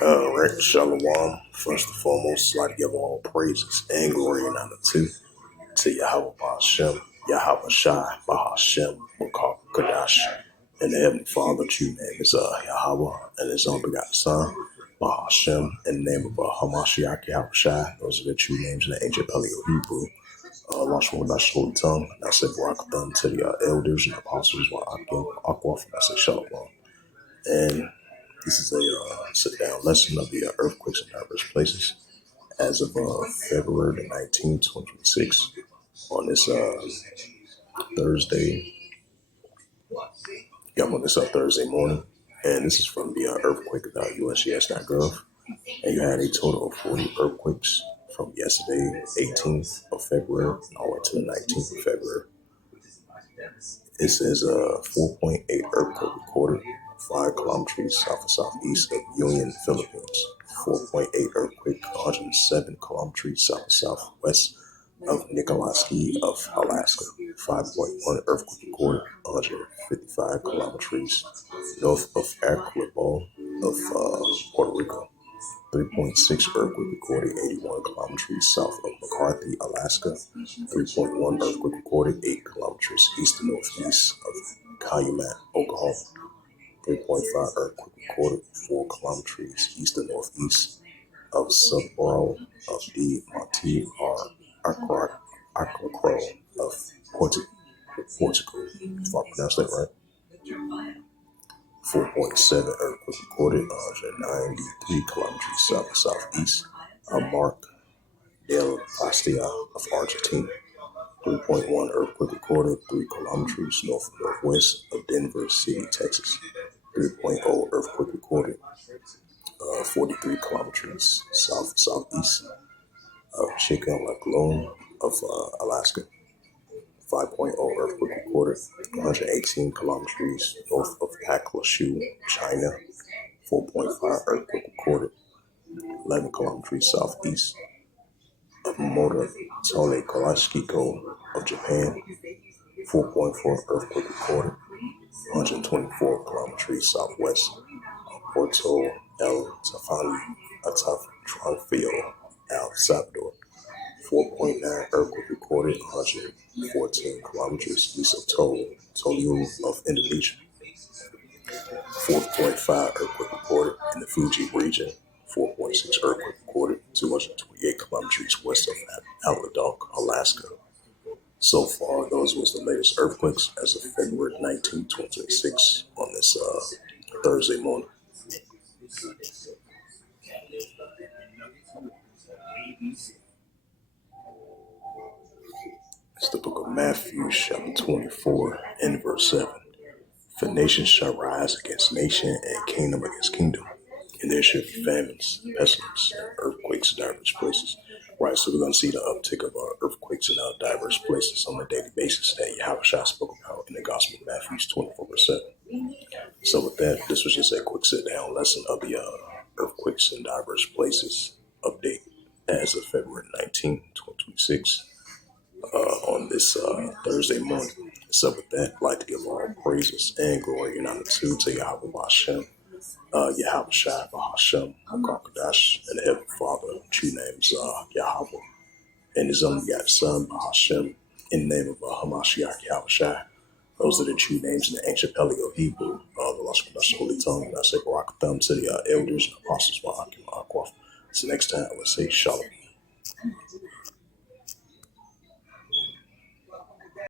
Right, Shalom. First and foremost, I'd like to give all praises and glory and honor to Yahweh Bahashem, Yahweh Shai, Bahashem, Makar Kadash, and the Heavenly Father, true name is Yahweh, and His own begotten Son, Bahashem, in the name of Hamashiach, Yahweh Shai. Those are the true names in the ancient Paleo Hebrew. Lost one without holy tongue. And I said, Barakathon to the elders and apostles, Akim, Akwaf, and I say, Shalom. And this is a sit-down lesson of the earthquakes in diverse places as of February the 19th, 2026 on this Thursday. Yeah, I'm on this Thursday morning. And this is from the earthquake.usgs.gov. And you had a total of 40 earthquakes from yesterday, 18th of February, all the way to the 19th of February. It says 4.8 earthquake recorded 5 kilometers south and southeast of Union, Philippines. 4.8 earthquake 107 kilometers south and southwest of Nikolaski of Alaska. 5.1 earthquake recorded 155 kilometers north of Acapulco of Puerto Rico. 3.6 earthquake recorded 81 kilometers south of McCarthy, Alaska. 3.1 earthquake recorded 8 kilometers east and northeast of Calumet, Oklahoma. 3.5 earthquake recorded 4 kilometers east and northeast of Subboro of the Monte Acrocro of Portugal, if I pronounced that right. 4.7 earthquake recorded 193 kilometers south and southeast of Mark del Pastia of Argentina. 3.1 earthquake recorded 3 kilometers north and northwest of Denver City, Texas. 3.0 earthquake recorded 43 kilometers south and southeast of Chickalaloon of Alaska. 5.0 earthquake recorded 118 kilometers north of Paklashu, China. 4.5 earthquake recorded 11 kilometers southeast of Moto Tole Kalashiko of Japan. 4.4 earthquake recorded 124 kilometers southwest of Puerto El Atafranfio, El Salvador. 4.9 earthquake recorded 114 kilometers east of Tolu of Indonesia. 4.5 earthquake recorded in the Fuji region. 4.6 earthquake recorded 228 kilometers west of Aladok, Alaska. So far, those was the latest earthquakes as of February 19, 2026 on this Thursday morning. It's the book of Matthew, chapter 24, and verse 7. For nation shall rise against nation, and kingdom against kingdom. And there shall be famines, pestilence, and earthquakes in diverse places. Right, so we're going to see the uptick of earthquakes in diverse places on a daily basis that Yahweh spoke about in the Gospel of Matthew 24, verse 7. So with that, this was just a quick sit-down lesson of the earthquakes in diverse places update as of February 19, 2026 on this Thursday morning. So with that, I'd like to give all praises and glory and honor to Yahweh Hashem, Yahweh Shai, Bahashem, Kadash, and the Heavenly Father, true names Yahweh, and His own begotten Son, Bahashem, in the name of Hamashiach, Yahweh Shai. Those are the true names in the ancient Paleo Hebrew, the lost holy tongue, and I say Barakathon to the elders and apostles, Akim, Akwaf. So next time, I would say Shalom.